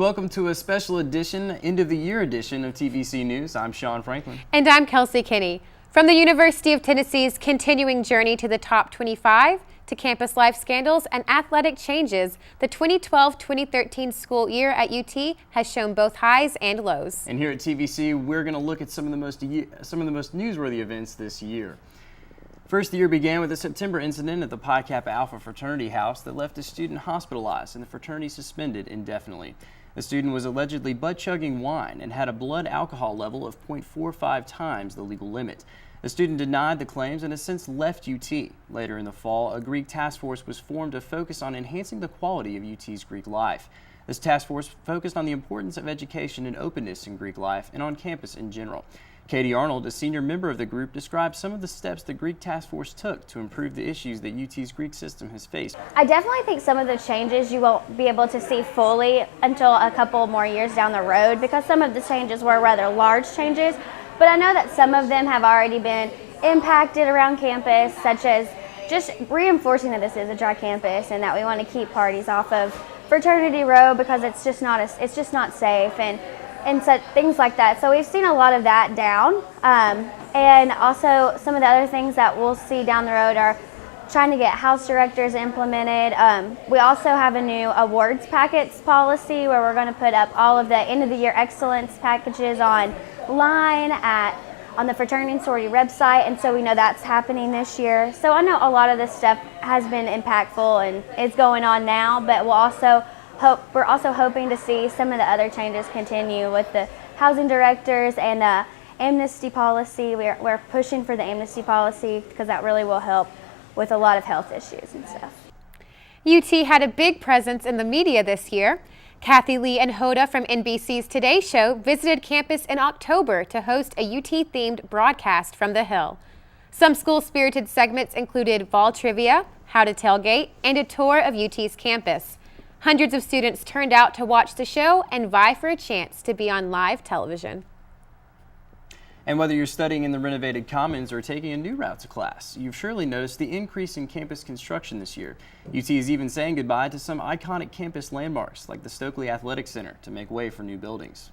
welcome to a special edition, end of the year edition of TVC News. I'm Sean Franklin. And I'm Kelsey Keny. From the University of Tennessee's continuing journey to the top 25, to campus life scandals and athletic changes, the 2012-2013 school year at UT has shown both highs and lows. And here at TVC, we're going to look at some of the most newsworthy events this year. First, the year began with a September incident at the Pi Kappa Alpha fraternity house that left a student hospitalized and the fraternity suspended indefinitely. The student was allegedly butt-chugging wine and had a blood alcohol level of 0.45 times the legal limit. The student denied the claims and has since left UT. Later in the fall, a Greek task force was formed to focus on enhancing the quality of UT's Greek life. This task force focused on the importance of education and openness in Greek life and on campus in general. Katie Arnold, a senior member of the group, described some of the steps the Greek task force took to improve the issues that UT's Greek system has faced. I definitely think some of the changes you won't be able to see fully until a couple more years down the road, because some of the changes were rather large changes, but I know that some of them have already been impacted around campus, such as just reinforcing that this is a dry campus and that we want to keep parties off of Fraternity Row because it's just not safe, and such things like that. So we've seen a lot of that down. And also some of the other things that we'll see down the road are trying to get house directors implemented. We also have a new awards packets policy where we're going to put up all of the end of the year excellence packages online on the fraternity and sorority website, and so we know that's happening this year. So I know a lot of this stuff has been impactful and is going on now, but we're also hoping to see some of the other changes continue with the housing directors and the amnesty policy. We're pushing for the amnesty policy because that really will help with a lot of health issues and stuff. UT had a big presence in the media this year. Kathy Lee and Hoda from NBC's Today Show visited campus in October to host a UT-themed broadcast from the Hill. Some school-spirited segments included Vol Trivia, How to Tailgate, and a tour of UT's campus. Hundreds of students turned out to watch the show and vie for a chance to be on live television. And whether you're studying in the renovated Commons or taking a new route to class, you've surely noticed the increase in campus construction this year. UT is even saying goodbye to some iconic campus landmarks like the Stokely Athletic Center to make way for new buildings.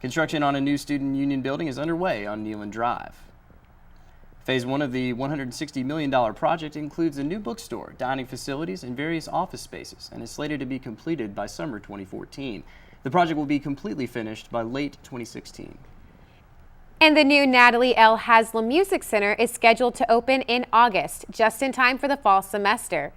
Construction on a new student union building is underway on Neyland Drive. Phase 1 of the $160 million project includes a new bookstore, dining facilities, and various office spaces, and is slated to be completed by summer 2014. The project will be completely finished by late 2016. And the new Natalie L. Haslam Music Center is scheduled to open in August, just in time for the fall semester.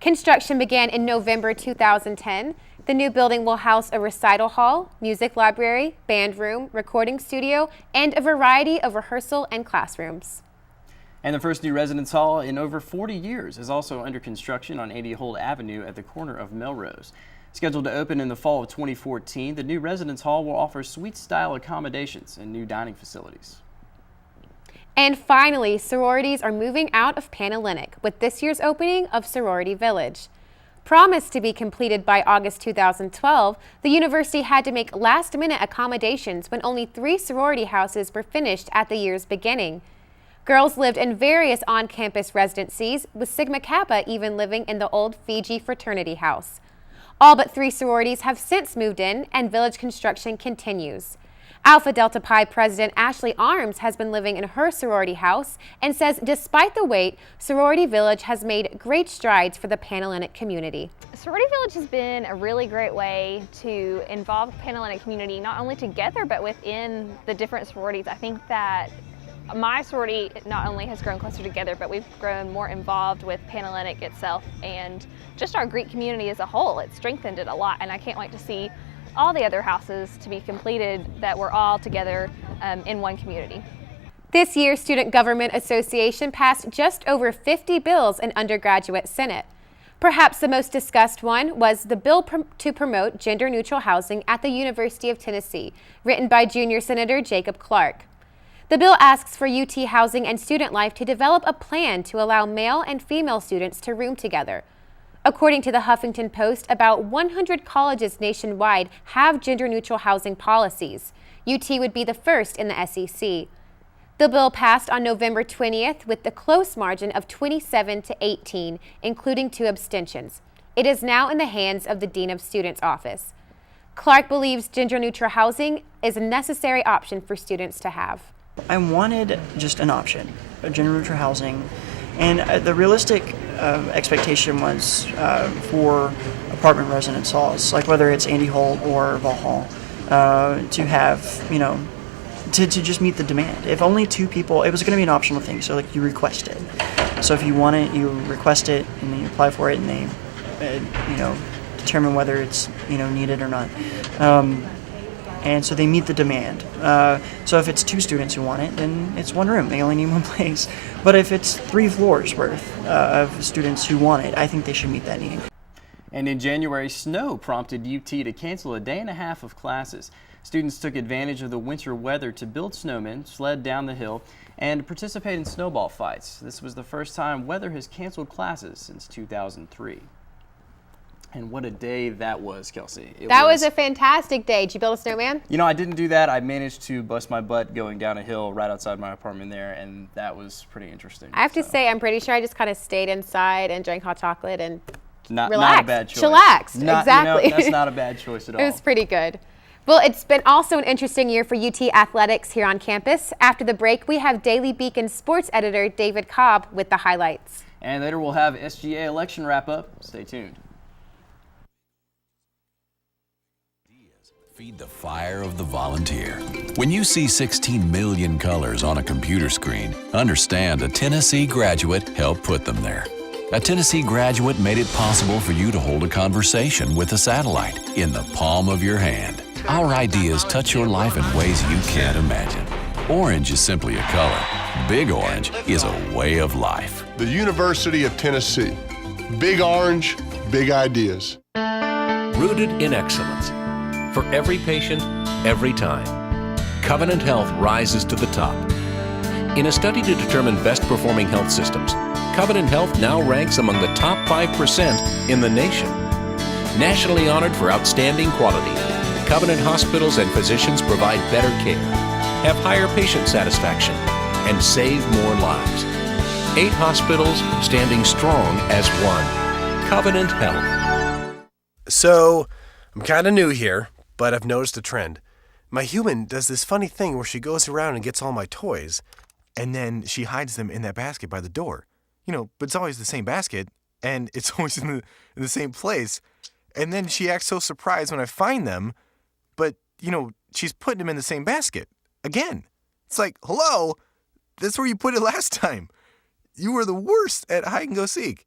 Construction began in November 2010. The new building will house a recital hall, music library, band room, recording studio, and a variety of rehearsal and classrooms. And the first new residence hall in over 40 years is also under construction on 80 Holt Avenue at the corner of Melrose. Scheduled to open in the fall of 2014, the new residence hall will offer suite-style accommodations and new dining facilities. And finally, sororities are moving out of Panhellenic with this year's opening of Sorority Village. Promised to be completed by August 2012, the university had to make last-minute accommodations when only 3 sorority houses were finished at the year's beginning. Girls lived in various on-campus residencies, with Sigma Kappa even living in the old Fiji fraternity house. All but 3 sororities have since moved in, and village construction continues. Alpha Delta Pi President Ashley Arms has been living in her sorority house and says despite the wait, Sorority Village has made great strides for the Panhellenic community. Sorority Village has been a really great way to involve the Panhellenic community, not only together but within the different sororities. I think that my sorority not only has grown closer together, but we've grown more involved with Panhellenic itself and just our Greek community as a whole. It's strengthened it a lot, and I can't wait to see all the other houses to be completed that we're all together in one community. This year, Student Government Association passed just over 50 bills in undergraduate Senate. Perhaps the most discussed one was the bill to promote gender-neutral housing at the University of Tennessee, written by Junior Senator Jacob Clark. The bill asks for UT Housing and Student Life to develop a plan to allow male and female students to room together. According to the Huffington Post, about 100 colleges nationwide have gender-neutral housing policies. UT would be the first in the SEC. The bill passed on November 20th with the close margin of 27 to 18, including 2 abstentions. It is now in the hands of the Dean of Students' office. Clark believes gender-neutral housing is a necessary option for students to have. I wanted just an option, a gender-neutral housing, and the realistic expectation was for apartment residence halls, like whether it's Andy Holt or Valhall, to have, to just meet the demand. If only 2 people, it was going to be an optional thing, so like you request it. So if you want it, you request it, and then you apply for it, and they, determine whether it's, needed or not. And so they meet the demand. So if it's 2 students who want it, then it's 1 room. They only need 1 place. But if it's 3 floors worth of students who want it, I think they should meet that need. And in January, snow prompted UT to cancel a day and a half of classes. Students took advantage of the winter weather to build snowmen, sled down the hill, and participate in snowball fights. This was the first time weather has canceled classes since 2003. And what a day that was, Kelsey. That was a fantastic day. Did you build a snowman? I didn't do that. I managed to bust my butt going down a hill right outside my apartment there, and that was pretty interesting. I have to say, I'm pretty sure I just kind of stayed inside and drank hot chocolate and relaxed. Not a bad choice. Chillaxed, exactly. That's not a bad choice at all. It was pretty good. Well, it's been also an interesting year for UT athletics here on campus. After the break, we have Daily Beacon sports editor David Cobb with the highlights. And later we'll have SGA election wrap-up. Stay tuned. Feed the fire of the volunteer. When you see 16 million colors on a computer screen, understand a Tennessee graduate helped put them there. A Tennessee graduate made it possible for you to hold a conversation with a satellite in the palm of your hand. Our ideas touch your life in ways you can't imagine. Orange is simply a color. Big Orange is a way of life. The University of Tennessee. Big Orange, big ideas. Rooted in excellence. For every patient, every time. Covenant Health rises to the top. In a study to determine best performing health systems, Covenant Health now ranks among the top 5% in the nation. Nationally honored for outstanding quality, Covenant hospitals and physicians provide better care, have higher patient satisfaction, and save more lives. 8 hospitals standing strong as one. Covenant Health. So, I'm kind of new here, but I've noticed a trend. My human does this funny thing where she goes around and gets all my toys, and then she hides them in that basket by the door. But it's always the same basket, and it's always in the same place. And then she acts so surprised when I find them, but, she's putting them in the same basket. Again. It's like, hello, that's where you put it last time. You were the worst at hide and go seek.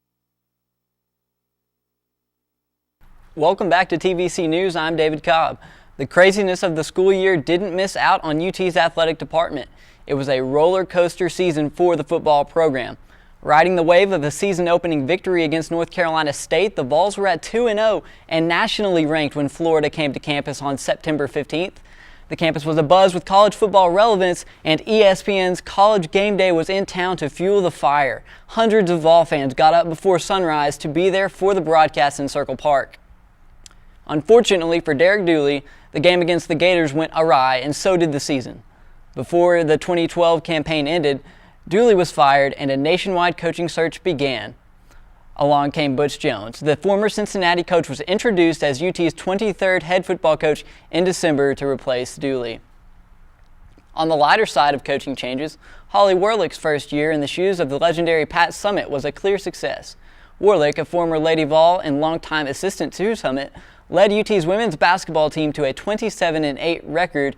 Welcome back to TVC News. I'm David Cobb. The craziness of the school year didn't miss out on UT's athletic department. It was a roller coaster season for the football program. Riding the wave of a season-opening victory against North Carolina State, the Vols were at 2-0 and nationally ranked when Florida came to campus on September 15th. The campus was abuzz with college football relevance, and ESPN's College Gameday was in town to fuel the fire. Hundreds of Vol fans got up before sunrise to be there for the broadcast in Circle Park. Unfortunately for Derek Dooley, the game against the Gators went awry, and so did the season. Before the 2012 campaign ended, Dooley was fired and a nationwide coaching search began. Along came Butch Jones. The former Cincinnati coach was introduced as UT's 23rd head football coach in December to replace Dooley. On the lighter side of coaching changes, Holly Werlick's first year in the shoes of the legendary Pat Summitt was a clear success. Werlick, a former Lady Vol and longtime assistant to Summitt, led UT's women's basketball team to a 27-8 record,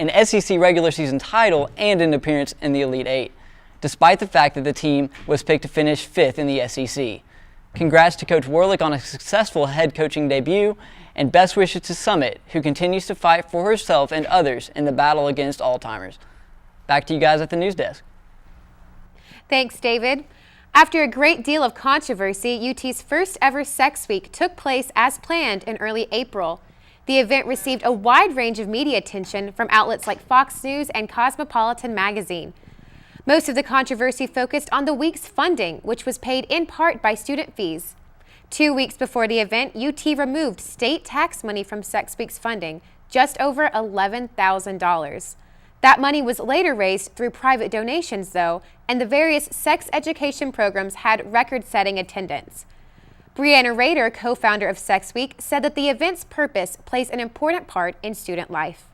an SEC regular season title, and an appearance in the Elite Eight, despite the fact that the team was picked to finish 5th in the SEC. Congrats to Coach Werlick on a successful head coaching debut, and best wishes to Summitt, who continues to fight for herself and others in the battle against Alzheimer's. Back to you guys at the news desk. Thanks, David. After a great deal of controversy, UT's first ever Sex Week took place as planned in early April. The event received a wide range of media attention from outlets like Fox News and Cosmopolitan magazine. Most of the controversy focused on the week's funding, which was paid in part by student fees. 2 weeks before the event, UT removed state tax money from Sex Week's funding, just over $11,000. That money was later raised through private donations, though, and the various sex education programs had record-setting attendance. Brianna Rader, co-founder of Sex Week, said that the event's purpose plays an important part in student life.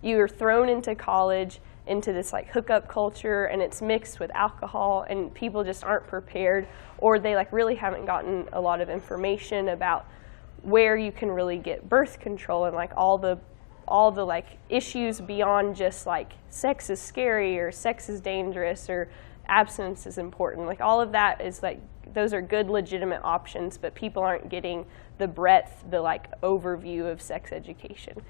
You're thrown into college, into this like hookup culture, and it's mixed with alcohol, and people just aren't prepared, or they like really haven't gotten a lot of information about where you can really get birth control and like all the like issues beyond just like sex is scary or sex is dangerous or abstinence is important. Like all of that is like, those are good legitimate options, but people aren't getting the breadth, the like overview of sex education.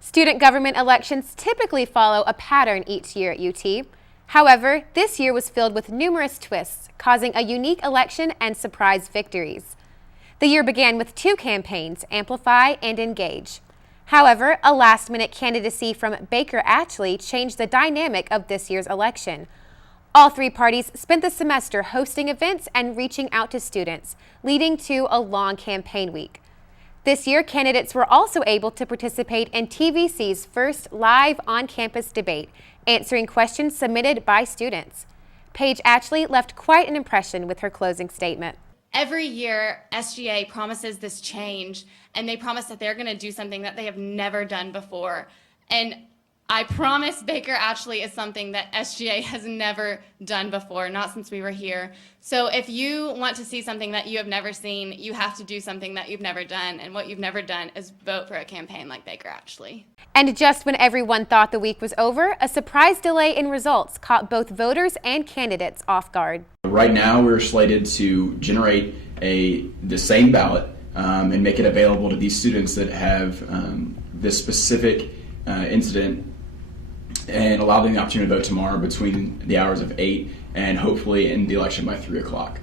Student government elections typically follow a pattern each year at UT. However, this year was filled with numerous twists, causing a unique election and surprise victories. The year began with 2 campaigns, Amplify and Engage. However, a last-minute candidacy from Baker Atchley changed the dynamic of this year's election. All 3 parties spent the semester hosting events and reaching out to students, leading to a long campaign week. This year, candidates were also able to participate in TVC's first live on-campus debate, answering questions submitted by students. Paige Atchley left quite an impression with her closing statement. Every year, SGA promises this change, and they promise that they're going to do something that they have never done before. And I promise Baker Atchley is something that SGA has never done before, not since we were here. So if you want to see something that you have never seen, you have to do something that you've never done. And what you've never done is vote for a campaign like Baker Atchley. And just when everyone thought the week was over, a surprise delay in results caught both voters and candidates off guard. Right now, we're slated to generate the same ballot and make it available to these students that have this specific incident, and allow them the opportunity to vote tomorrow between the hours of 8 and hopefully end the election by 3 o'clock.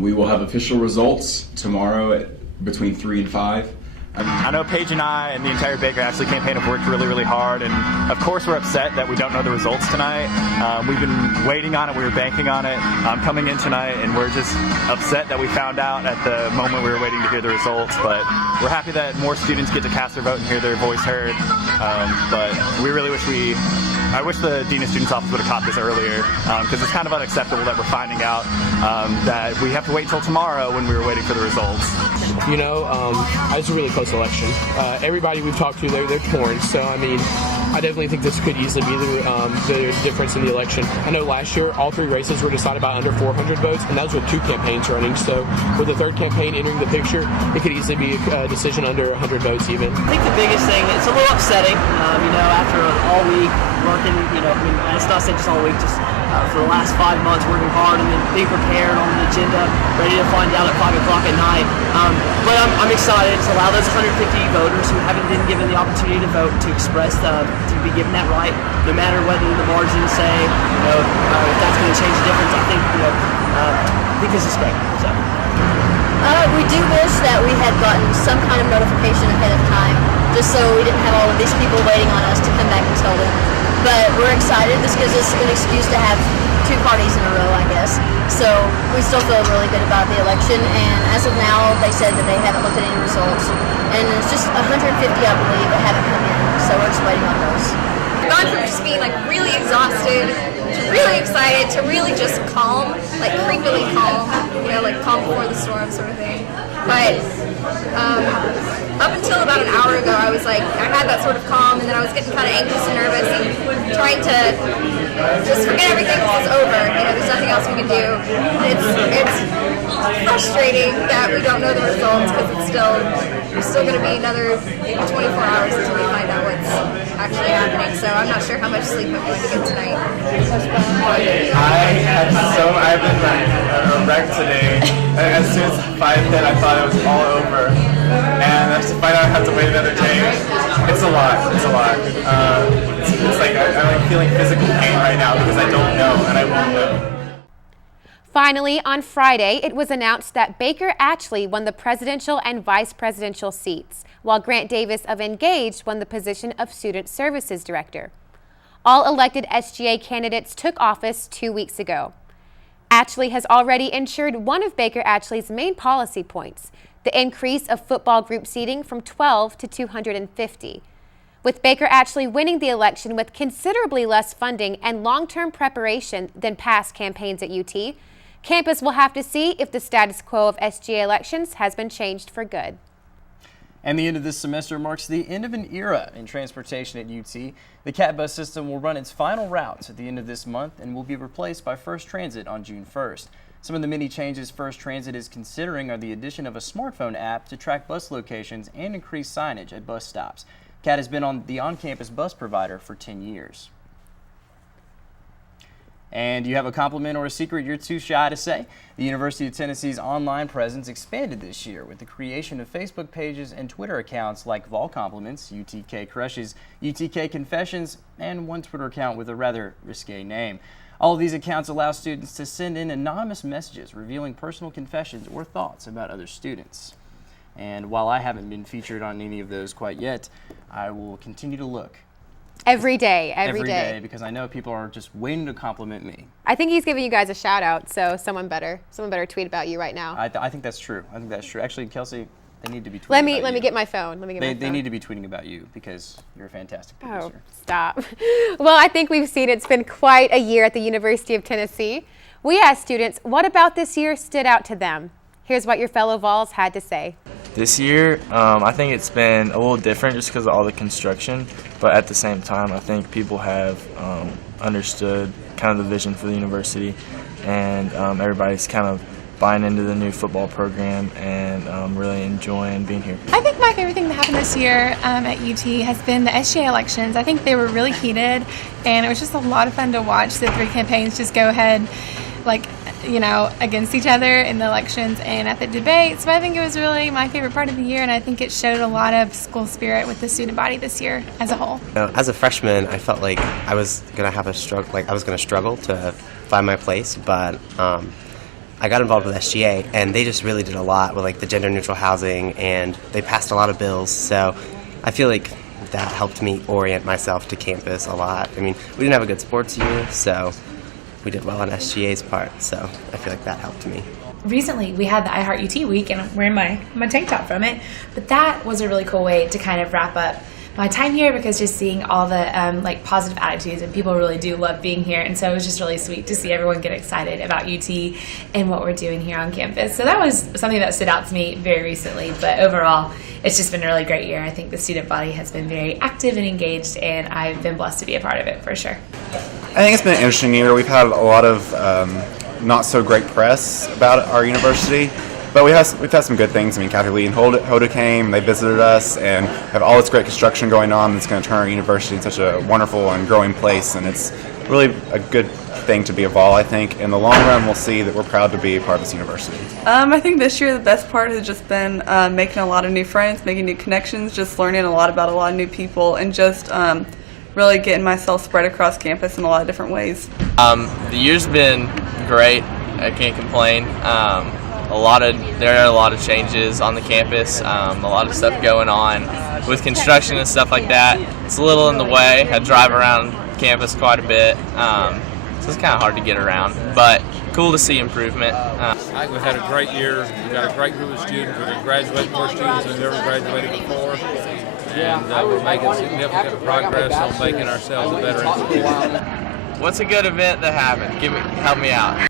We will have official results tomorrow between 3 and 5. I know Paige and I and the entire Baker Atchley campaign have worked really, really hard, and of course we're upset that we don't know the results tonight. We've been waiting on it, we were banking on it coming in tonight, and we're just upset that we found out at the moment we were waiting to hear the results, but we're happy that more students get to cast their vote and hear their voice heard, but we really wish I wish the Dean of Students Office would have caught this earlier, because it's kind of unacceptable that we're finding out that we have to wait until tomorrow when we were waiting for the results. You know, it's a really close election. Everybody we've talked to, they're torn. So, I mean, I definitely think this could easily be the difference in the election. I know last year all 3 races were decided by under 400 votes, and that was with 2 campaigns running. So, with the 3rd campaign entering the picture, it could easily be a decision under 100 votes even. I think the biggest thing, it's a little upsetting, after all week working, it's not saying just all week, just for the last 5 months working hard and then being prepared on the agenda, ready to find out at 5 o'clock at night. But I'm excited to allow those 150 voters who haven't been given the opportunity to vote to express, to be given that right, no matter whether the margins say, if that's going to change the difference. I think this is great. So. We do wish that we had gotten some kind of notification ahead of time, just so we didn't have all of these people waiting on us to come back and tell them. But we're excited. This gives us an excuse to have 2 parties in a row, I guess. So we still feel really good about the election. And as of now, they said that they haven't looked at any results. And it's just 150, I believe, that haven't come in. So we're just waiting on those. I've gone from just being like really exhausted to really excited to really just calm, like creepily calm, like calm before the storm sort of thing. But up until about an hour ago, I was like, I had that sort of calm, and then I was getting kind of anxious and nervous and trying to just forget everything because it's over. There's nothing else we can do. It's frustrating that we don't know the results because it's still going to be another maybe 24 hours until we find out what's actually happening. So I'm not sure how much sleep I'm going to get tonight. I've been a wreck today. As soon as 5 hit, I thought it was all over. And I just find out I have to wait another day. It's a lot. It's like I'm feeling physical pain right now because I don't know and I won't know. Finally, on Friday, it was announced that Baker Atchley won the presidential and vice presidential seats, while Grant Davis of Engage won the position of Student Services Director. All elected SGA candidates took office 2 weeks ago. Atchley has already ensured one of Baker Atchley's main policy points, the increase of football group seating from 12 to 250. With Baker Atchley winning the election with considerably less funding and long-term preparation than past campaigns at UT, Campus will have to see if the status quo of SGA elections has been changed for good. And the end of this semester marks the end of an era in transportation at UT. The CAT bus system will run its final routes at the end of this month and will be replaced by First Transit on June 1st. Some of the many changes First Transit is considering are the addition of a smartphone app to track bus locations and increase signage at bus stops. CAT has been the on-campus bus provider for 10 years. And you have a compliment or a secret you're too shy to say? The University of Tennessee's online presence expanded this year with the creation of Facebook pages and Twitter accounts like Vol Compliments, UTK Crushes, UTK Confessions, and one Twitter account with a rather risque name. All of these accounts allow students to send in anonymous messages revealing personal confessions or thoughts about other students. And while I haven't been featured on any of those quite yet, I will continue to look. Every day, because I know people are just waiting to compliment me. I think he's giving you guys a shout out, so someone better tweet about you right now. I think that's true. Actually, Kelsey, they need to be tweeting Let me get my phone. They need to be tweeting about you because you're a fantastic producer. Oh, stop. Well, I think we've seen it's been quite a year at the University of Tennessee. We asked students, what about this year stood out to them? Here's what your fellow Vols had to say. This year, I think it's been a little different just because of all the construction, but at the same time, I think people have understood kind of the vision for the university, and everybody's kind of buying into the new football program and really enjoying being here. I think my favorite thing that happened this year at UT has been the SGA elections. I think they were really heated, and it was just a lot of fun to watch the three campaigns just go ahead, against each other in the elections and at the debates. But I think it was really my favorite part of the year, and I think it showed a lot of school spirit with the student body this year as a whole. As a freshman, I felt like I was going to have a struggle, I was going to struggle to find my place, but I got involved with SGA, and they just really did a lot with the gender neutral housing, and they passed a lot of bills. So I feel like that helped me orient myself to campus a lot. I mean, we didn't have a good sports year, so we did well on SGA's part, so I feel like that helped me. Recently, we had the iHeart UT week, and I'm wearing my tank top from it, but that was a really cool way to kind of wrap up my time here, because just seeing all the positive attitudes, and people really do love being here, and so it was just really sweet to see everyone get excited about UT and what we're doing here on campus. So that was something that stood out to me very recently, but overall, it's just been a really great year. I think the student body has been very active and engaged, and I've been blessed to be a part of it for sure. I think it's been an interesting year. We've had a lot of not so great press about our university, but we've had some good things. I mean, Kathy Lee and Hoda came, they visited us, and have all this great construction going on that's going to turn our university into such a wonderful and growing place, and it's really a good thing to be a Vol. I think in the long run we'll see that we're proud to be a part of this university. I think this year the best part has just been making a lot of new friends, making new connections, just learning a lot about a lot of new people, and just really getting myself spread across campus in a lot of different ways. The year's been great. I can't complain. There are a lot of changes on the campus, a lot of stuff going on with construction and stuff like that. It's a little in the way. I drive around campus quite a bit, so it's kind of hard to get around, but cool to see improvement. I think we've had a great year. We've got a great group of students. We're going to graduate more students than ever graduated before. And we're making significant progress on making ourselves a better institution. What's a good event that happened? Help me out.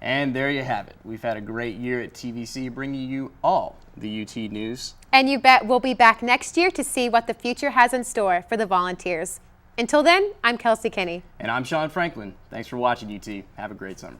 And there you have it. We've had a great year at TVC, bringing you all the UT news. And you bet we'll be back next year to see what the future has in store for the Volunteers. Until then, I'm Kelsey Keny. And I'm Sean Franklin. Thanks for watching, UT. Have a great summer.